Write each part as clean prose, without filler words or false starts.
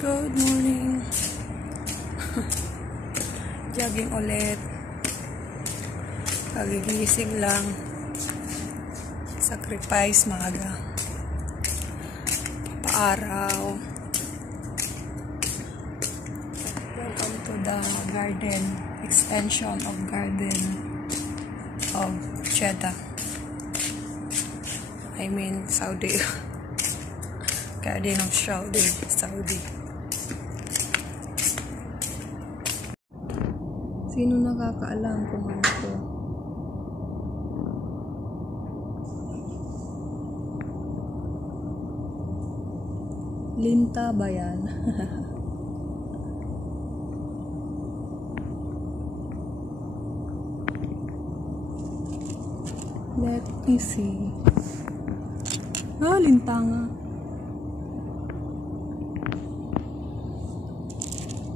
Good morning. Jogging ulit. Kagigising lang. Sacrifice maaga. Paaraw. Welcome to the garden. Extension of garden of Jeddah. I mean Saudi. Garden of Saudi. Sino nakakaalam kung ano to? Linta ba yan? Let me see. Linta nga.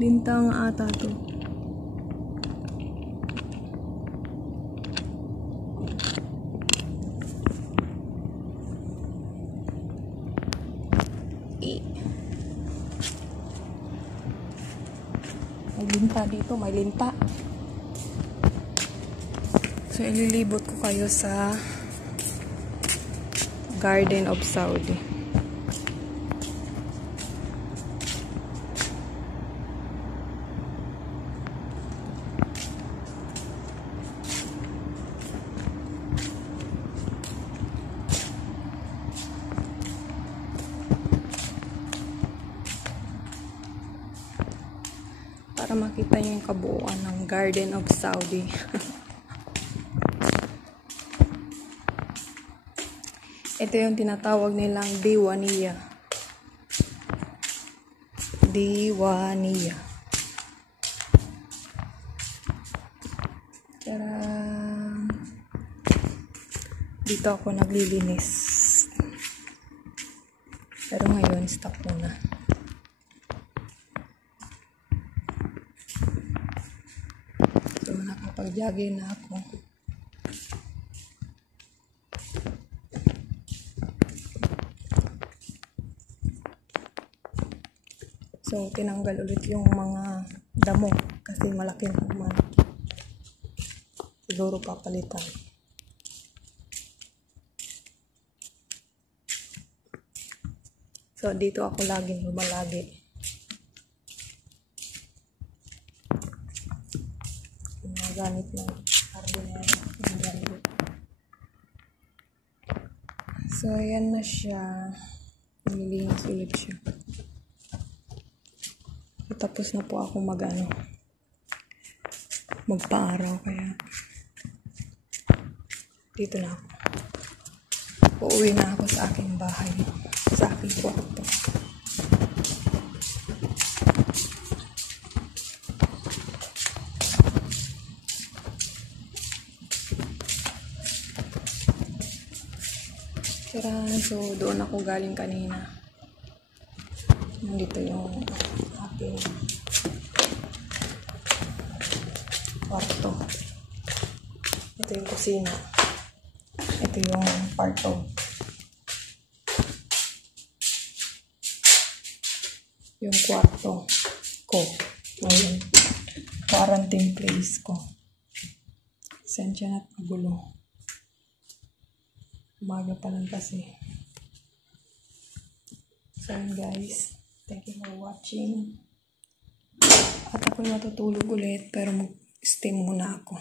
Linta nga ata to. May linta dito, may linta. So, ililibot ko kayo sa Garden of Saudi. Para makita niyo yung kabuuan ng Garden of Saudi. Ito yung tinatawag nilang Diwaniyah. Diwaniyah. Tcharam! Dito ako naglilinis. Pero ngayon, stop muna. So, nakapag-jogging na ako. So, tinanggal ulit yung mga damo kasi malaki naman. Siguro papalitan. So, dito ako laging lumalagi. Yung mga gamit ng hardware. So, ayan na siya. Nililinis ulit siya. Tapos na po ako magpaaraw, kaya dito na ako. Uuwi na ako sa aking bahay, sa aking kwarto. So doon ako galing kanina. Nandito yung aking kwarto. Ito yung kusina. Ito yung kwarto. Yung kwarto ko. Ngayon, quarantine place ko. Sensya na't magulo. Umaga pa lang kasi. So guys, thank you for watching. At ako'y matutulog ulit, pero mag-stay muna ako.